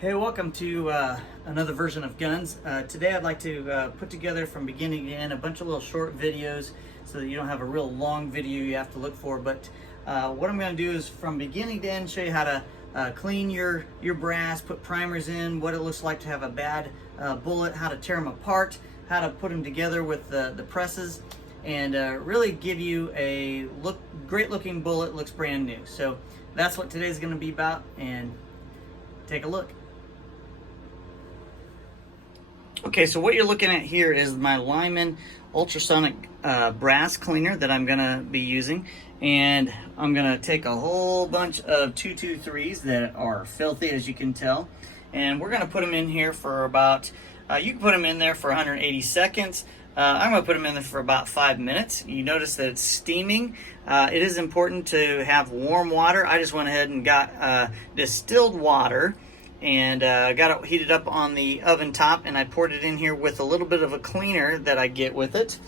Hey, welcome to another version of Guns. Today I'd like to put together from beginning to end a bunch of little short videos so that you don't have a real long video you have to look for. But what I'm going to do is from beginning to end show you how to clean your brass, put primers in, what it looks like to have a bad bullet, how to tear them apart, how to put them together with the presses, and really give you a great looking bullet, looks brand new. So that's what today's going to be about, and take a look. Okay, so what you're looking at here is my Lyman ultrasonic brass cleaner that I'm gonna be using, and I'm gonna take a whole bunch of 223s that are filthy, as you can tell, and we're gonna put them in here for about you can put them in there for 180 seconds. I'm gonna put them in there for about 5 minutes. You notice that it's steaming. It is important to have warm water. I just went ahead and got distilled water and got it heated up on the oven top, and I poured it in here with a little bit of a cleaner that I get with it.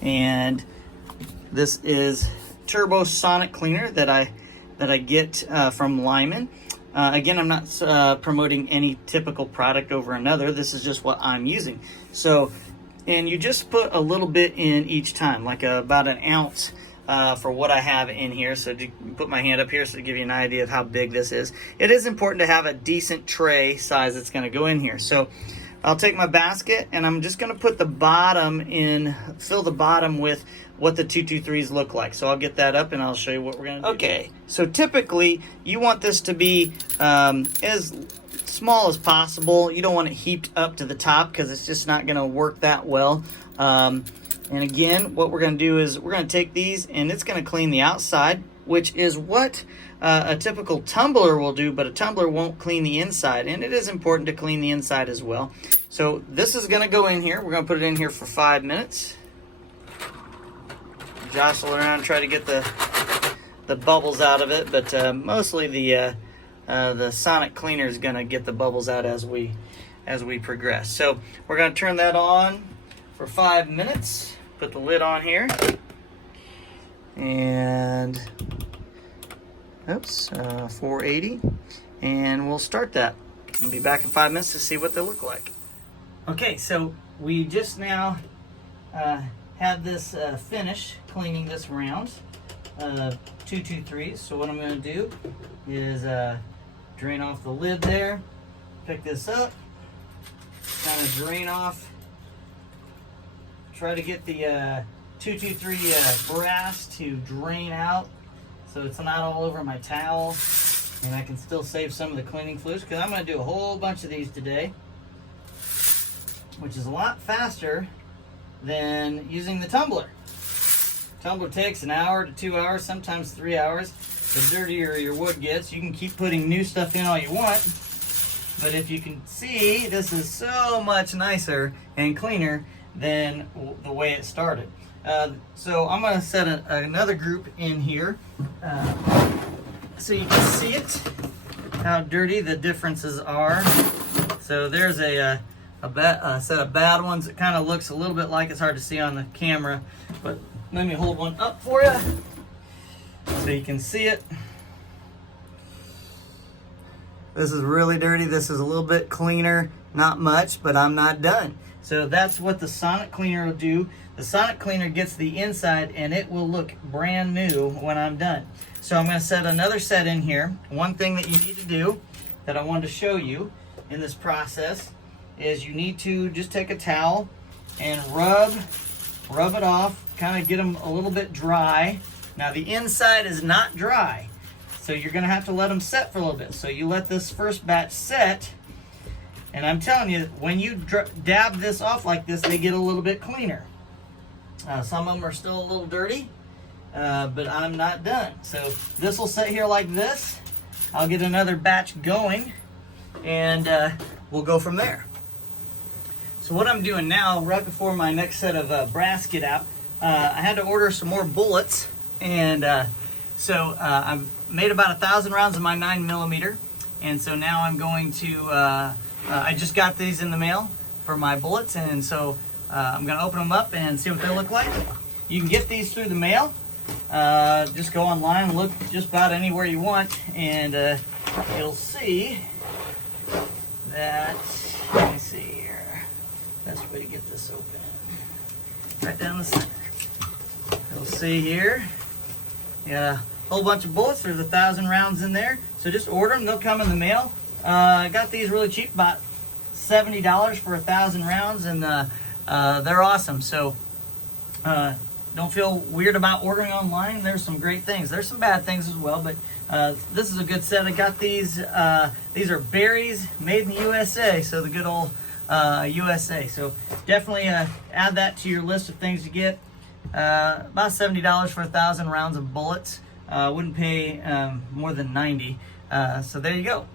And this is Turbo Sonic cleaner that I get from Lyman. Again, I'm not promoting any typical product over another. This is just what I'm using. So, and you just put a little bit in each time, like about an ounce for what I have in here. So to put my hand up here so to give you an idea of how big this is. It is important to have a decent tray size that's going to go in here. So I'll take my basket and I'm just going to put the bottom in, fill the bottom with what the 223s look like. So I'll get that up and I'll show you what we're going to do. Okay, so typically you want this to be as small as possible. You don't want it heaped up to the top because it's just not going to work that well. And again, what we're going to do is we're going to take these and it's going to clean the outside, which is what a typical tumbler will do, but a tumbler won't clean the inside. And it is important to clean the inside as well. So this is going to go in here. We're going to put it in here for 5 minutes. Jostle around, try to get the bubbles out of it, but mostly the sonic cleaner is going to get the bubbles out as we progress. So we're going to turn that on for 5 minutes. Put the lid on here, and oops, 480, and we'll start that. I'll be back in 5 minutes to see what they look like. Okay, so we just now had this finish cleaning this round 223s. So what I'm going to do is drain off the lid there, pick this up, kind of drain off. Try to get the 223 brass to drain out so it's not all over my towel, and I can still save some of the cleaning fluids, because I'm going to do a whole bunch of these today, which is a lot faster than using the tumbler. Tumbler takes an hour to 2 hours, sometimes 3 hours. The dirtier your wood gets, you can keep putting new stuff in all you want, but if you can see, this is so much nicer and cleaner than the way it started. So I'm going to set another group in here so you can see it, how dirty the differences are. So there's a set of bad ones. It kind of looks a little bit like, it's hard to see on the camera, but let me hold one up for you so you can see it. This is really dirty. This is a little bit cleaner, not much, but I'm not done. So that's what the sonic cleaner will do. The sonic cleaner gets the inside and it will look brand new when I'm done. So I'm going to set another set in here. One thing that you need to do that I wanted to show you in this process is you need to just take a towel and rub it off, kind of get them a little bit dry. Now the inside is not dry, so you're going to have to let them set for a little bit. So you let this first batch set, and I'm telling you, when you dab this off like this, they get a little bit cleaner. Some of them are still a little dirty, but I'm not done. So this will sit here like this. I'll get another batch going, and we'll go from there. So what I'm doing now, right before my next set of brass get out, I had to order some more bullets, and so I've made about 1,000 rounds of my 9mm, and so now I'm going to I just got these in the mail for my bullets, and so I'm going to open them up and see what they look like. You can get these through the mail. Just go online and look just about anywhere you want, and you'll see that, let me see here, best way to get this open, right down the center. You'll see here, you got a whole bunch of bullets. There's 1,000 rounds in there, so just order them. They'll come in the mail. I got these really cheap, about $70 for 1,000 rounds, and they're awesome. So don't feel weird about ordering online. There's some great things. There's some bad things as well, but this is a good set. I got these. These are berries made in the USA, so the good old USA. So definitely add that to your list of things to get. About $70 for 1,000 rounds of bullets. Wouldn't pay more than 90. So there you go.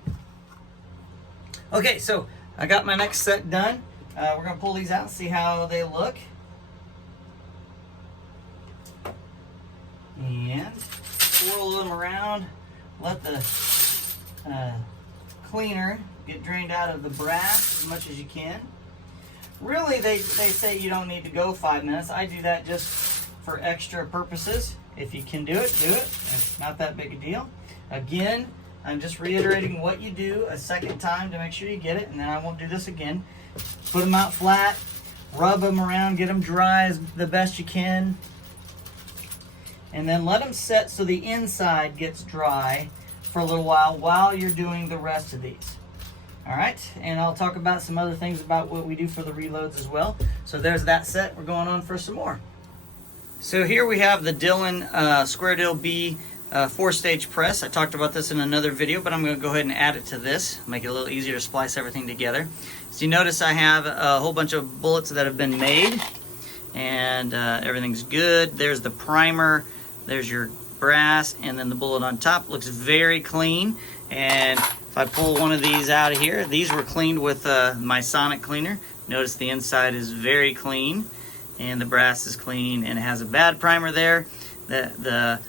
Okay, so I got my next set done. We're gonna pull these out and see how they look. And swirl them around. Let the cleaner get drained out of the brass as much as you can. Really, they say you don't need to go 5 minutes. I do that just for extra purposes. If you can do it, do it. It's not that big a deal. Again, I'm just reiterating what you do a second time to make sure you get it, and then I won't do this again. Put them out flat, rub them around, get them dry as the best you can, and then let them set so the inside gets dry for a little while you're doing the rest of these. All right, and I'll talk about some other things about what we do for the reloads as well. So there's that set. We're going on for some more. So here we have the Dillon Square Deal B 4-stage press. I talked about this in another video, but I'm going to go ahead and add it to this, make it a little easier to splice everything together. So you notice I have a whole bunch of bullets that have been made, and everything's good. There's the primer, there's your brass, and then the bullet on top looks very clean. And if I pull one of these out of here, these were cleaned with my sonic cleaner. Notice the inside is very clean, and the brass is clean, and it has a bad primer there. The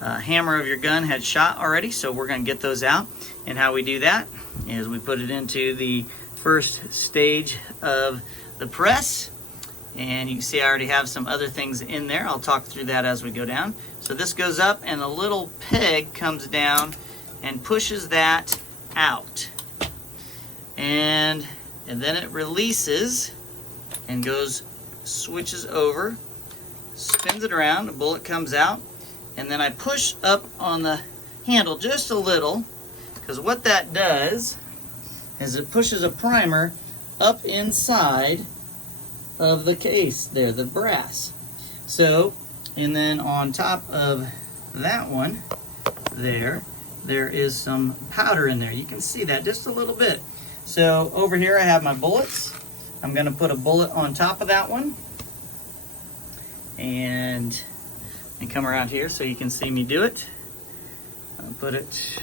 hammer of your gun had shot already, so we're going to get those out. And how we do that is we put it into the first stage of the press, and you can see I already have some other things in there. I'll talk through that as we go down. So this goes up, and a little peg comes down and pushes that out, and then it releases and switches over, spins it around, the bullet comes out, and then I push up on the handle just a little, because what that does is it pushes a primer up inside of the case there, the brass. So, and then on top of that one there is some powder in there. You can see that just a little bit. So over here I have my bullets. I'm going to put a bullet on top of that one, and come around here so you can see me do it. I'll put it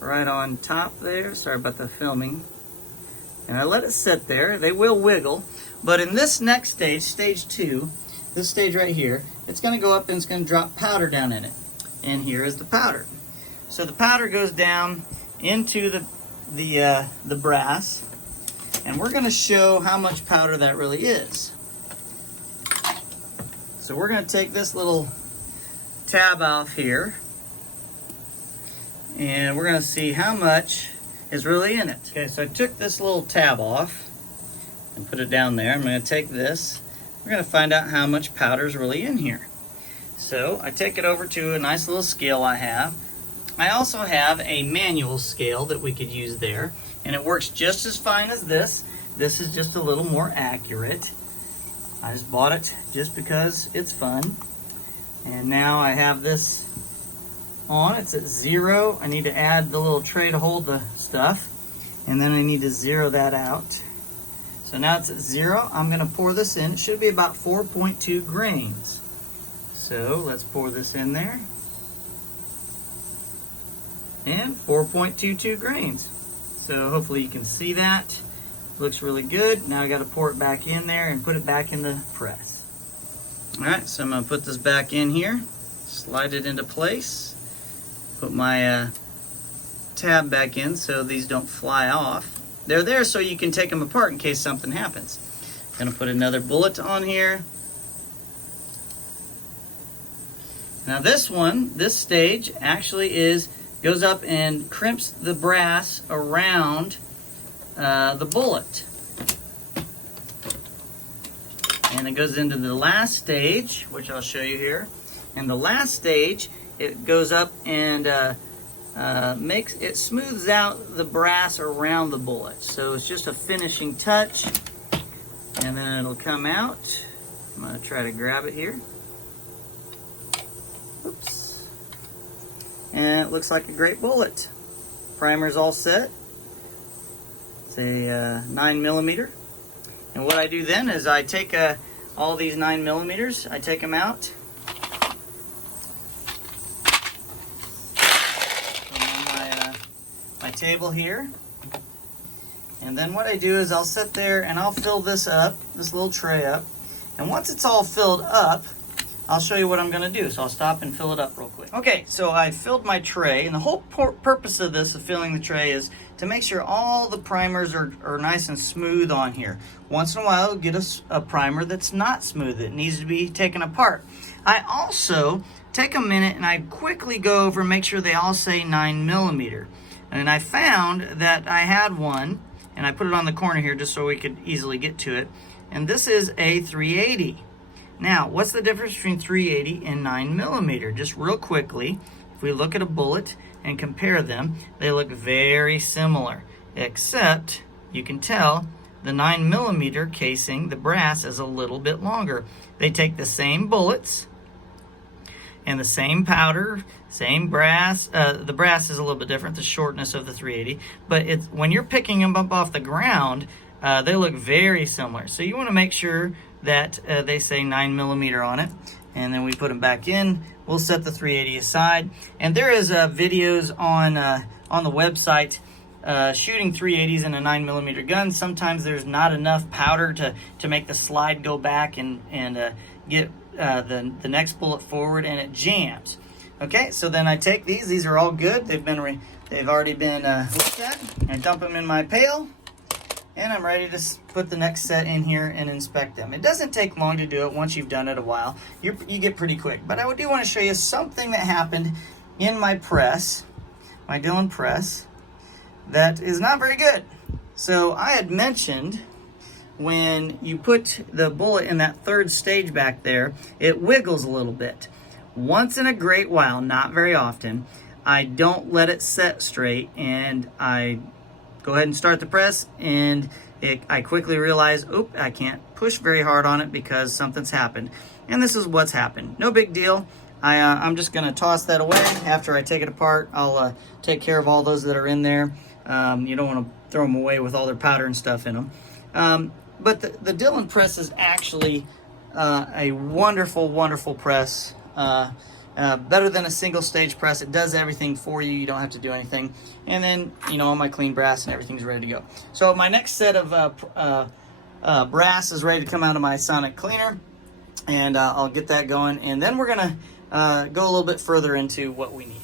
right on top there. Sorry about the filming. And I let it sit there. They will wiggle. But in this next stage, stage 2, this stage right here, it's going to go up and it's going to drop powder down in it. And here is the powder. So the powder goes down into the brass, and we're going to show how much powder that really is. So we're going to take this little tab off here, and we're going to see how much is really in it. Okay, so I took this little tab off and put it down there. I'm going to take this. We're going to find out how much powder is really in here. So I take it over to a nice little scale I have. I also have a manual scale that we could use there, and it works just as fine as this. This is just a little more accurate. I just bought it just because it's fun. And now I have this on. It's at 0. I need to add the little tray to hold the stuff, and then I need to zero that out. So now it's at 0. I'm going to pour this in. It should be about 4.2 grains. So let's pour this in there. And 4.22 grains. So hopefully you can see that. Looks really good. Now I got to pour it back in there and put it back in the press. Alright, so I'm going to put this back in here, slide it into place, put my tab back in so these don't fly off. They're there so you can take them apart in case something happens. I'm going to put another bullet on here. Now this stage actually goes up and crimps the brass around the bullet. And it goes into the last stage, which I'll show you here. And the last stage, it goes up and it smooths out the brass around the bullet. So it's just a finishing touch, and then it'll come out. I'm going to try to grab it here. Oops. And it looks like a great bullet. Primer's all set. It's a 9mm. And what I do then is I take all these 9mm, I take them out. Put them on my table here. And then what I do is I'll sit there and I'll fill this up, this little tray up. And once it's all filled up, I'll show you what I'm going to do. So I'll stop and fill it up real quick. Okay, so I filled my tray, and the whole purpose of this, of filling the tray, is to make sure all the primers are nice and smooth on here. Once in a while, you'll get a primer that's not smooth. It needs to be taken apart. I also take a minute and I quickly go over and make sure they all say 9mm. And I found that I had one, and I put it on the corner here just so we could easily get to it. And this is a 380. Now, what's the difference between 380 and 9mm? Just real quickly, if we look at a bullet and compare them, they look very similar, except you can tell the 9mm casing, the brass, is a little bit longer. They take the same bullets and the same powder, same brass. The brass is a little bit different, the shortness of the 380, but when you're picking them up off the ground, they look very similar. So you want to make sure that they say 9mm on it, and then we put them back in. We'll set the 380 aside, and there is videos on the website shooting 380s in a 9mm gun. Sometimes there's not enough powder to make the slide go back and get the next bullet forward, and it jams. Okay, so then I take these. These are all good. They've already been looked at. I dump them in my pail. And I'm ready to put the next set in here and inspect them. It doesn't take long to do it once you've done it a while. You get pretty quick. But I do want to show you something that happened in my press, my Dillon press, that is not very good. So I had mentioned when you put the bullet in that third stage back there, it wiggles a little bit. Once in a great while, not very often, I don't let it set straight, and I go ahead and start the press, and I quickly realize, I can't push very hard on it because something's happened. And this is what's happened. No big deal. I'm just going to toss that away. After I take it apart, I'll take care of all those that are in there. You don't want to throw them away with all their powder and stuff in them. But the Dillon press is actually a wonderful, wonderful press. Better than a single stage press. It does everything for you. You don't have to do anything. And then, all my clean brass and everything's ready to go. So my next set of brass is ready to come out of my sonic cleaner, and I'll get that going. And then we're gonna go a little bit further into what we need.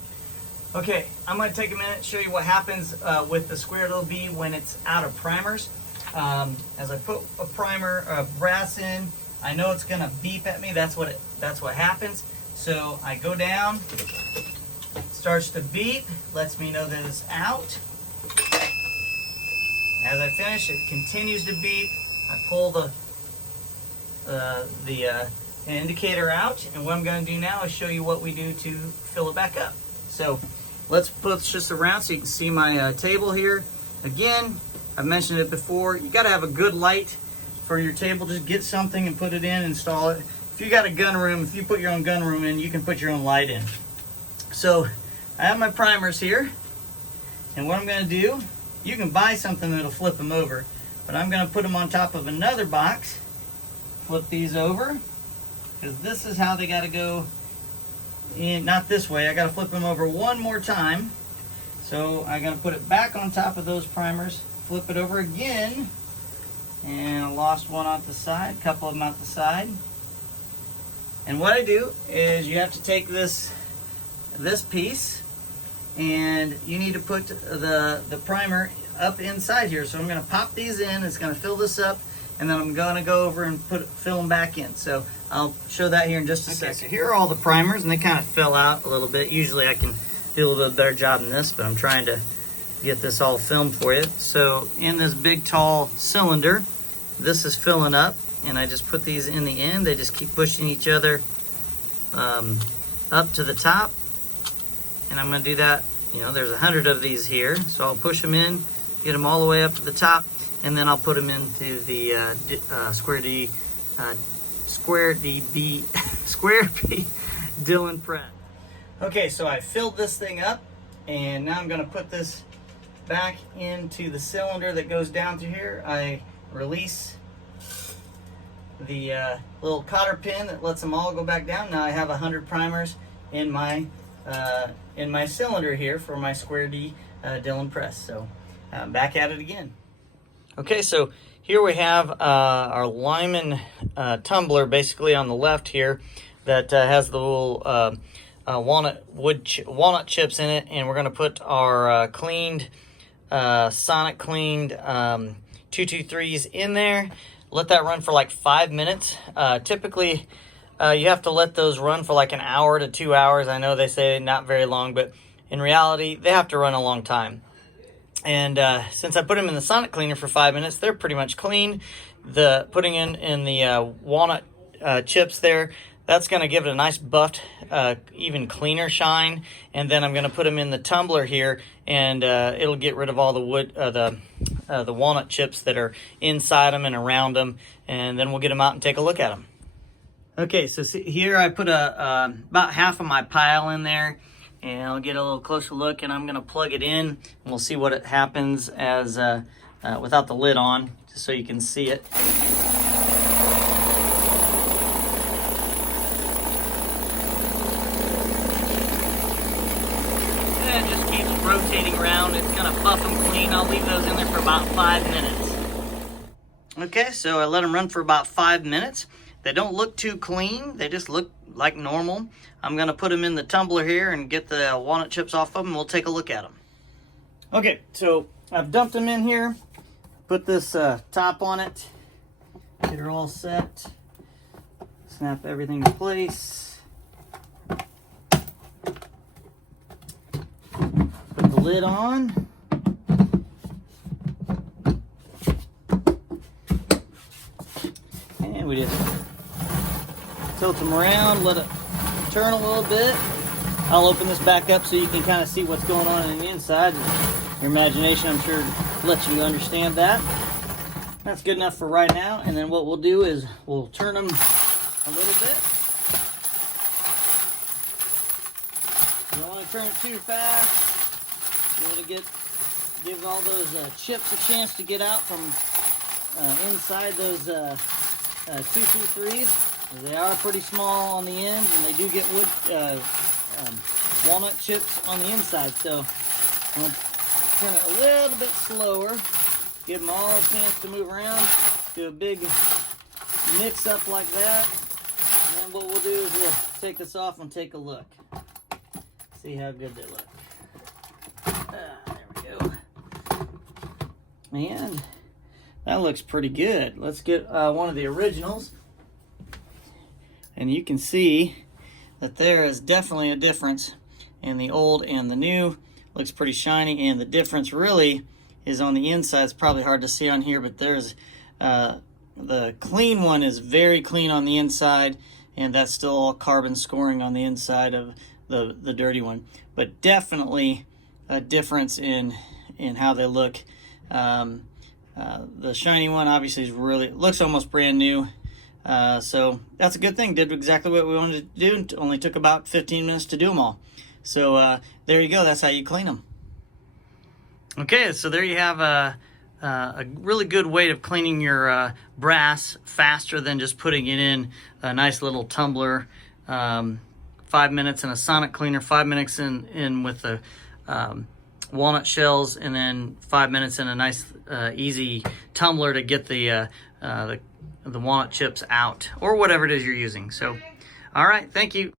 Okay, I'm gonna take a minute, show you what happens with the square little bee when it's out of primers. As I put a primer brass in, I know it's gonna beep at me. That's what happens. So I go down, starts to beep, lets me know that it's out. As I finish, it continues to beep. I pull the indicator out, and what I'm going to do now is show you what we do to fill it back up. So let's push this around so you can see my table here. Again, I've mentioned it before, you got to have a good light for your table. Just get something and put it in, install it. If you got a gun room, if you put your own gun room in, you can put your own light in. So I have my primers here, and what I'm going to do, you can buy something that'll flip them over, but I'm going to put them on top of another box, flip these over, because this is how they got to go in, not this way. I got to flip them over one more time. So I'm going to put it back on top of those primers, flip it over again, and I lost one off the side, a couple of them out the side. And what I do is you have to take this piece, and you need to put the primer up inside here. So I'm going to pop these in. It's going to fill this up, and then I'm going to go over and fill them back in. So I'll show that here in just a second. So here are all the primers, and they kind of fill out a little bit. Usually I can do a little bit better job than this, but I'm trying to get this all filmed for you. So in this big tall cylinder, this is filling up, and I just put these in the end. They just keep pushing each other up to the top, and I'm going to do that. You know, there's 100 of these here, so I'll push them in, get them all the way up to the top, and then I'll put them into the square B Dillon press. Okay, so I filled this thing up, and now I'm going to put this back into the cylinder that goes down through here. I release the little cotter pin that lets them all go back down. Now I have 100 primers in my cylinder here for my square D Dillon press. So back at it again. Okay, so here we have our Lyman tumbler basically on the left here that has the little walnut chips in it, and we're going to put our Sonic cleaned 223s in there. Let that run for like 5 minutes. Typically, you have to let those run for like an hour to 2 hours. I know they say not very long, but in reality, they have to run a long time. And since I put them in the Sonic cleaner for 5 minutes, they're pretty much clean. Putting in the walnut chips there, that's going to give it a nice buffed, even cleaner shine. And then I'm going to put them in the tumbler here, and it'll get rid of all the wood, the walnut chips that are inside them and around them. And then we'll get them out and take a look at them. Okay, so see, here I put about half of my pile in there, and I'll get a little closer look, and I'm going to plug it in, and we'll see what it happens as without the lid on, just so you can see it. And it just keeps rotating around. It's going to buff them clean. I'll leave those in there for about 5 minutes. Okay, so I let them run for about 5 minutes. They don't look too clean. They just look like normal. I'm going to put them in the tumbler here and get the walnut chips off of them. We'll take a look at them. Okay, so I've dumped them in here. Put this top on it. Get her all set. Snap everything in place. Put the lid on. And we just tilt them around, let it turn a little bit. I'll open this back up so you can kind of see what's going on the inside. Your imagination, I'm sure, lets you understand that. That's good enough for right now. And then what we'll do is we'll turn them a little bit. You don't want to turn it too fast. You want to give all those chips a chance to get out from inside those 223s. They are pretty small on the ends, and they do get walnut chips on the inside. So I'm going to turn it a little bit slower, give them all a chance to move around, do a big mix up like that. And then what we'll do is we'll take this off and take a look. See how good they look. There we go. And that looks pretty good. Let's get one of the originals. And you can see that there is definitely a difference in the old and the new. Looks pretty shiny, and the difference really is on the inside. It's probably hard to see on here, but there's the clean one is very clean on the inside, and that's still all carbon scoring on the inside of the dirty one. But definitely a difference in how they look. The shiny one obviously is looks almost brand new. So that's a good thing. Did exactly what we wanted to do. It only took about 15 minutes to do them all. So there you go. That's how you clean them. Okay, so there you have a really good way of cleaning your brass faster than just putting it in a nice little tumbler. 5 minutes in a Sonic cleaner, 5 minutes in with the walnut shells, and then 5 minutes in a nice easy tumbler to get the walnut chips out, or whatever it is you're using. So, all right, thank you.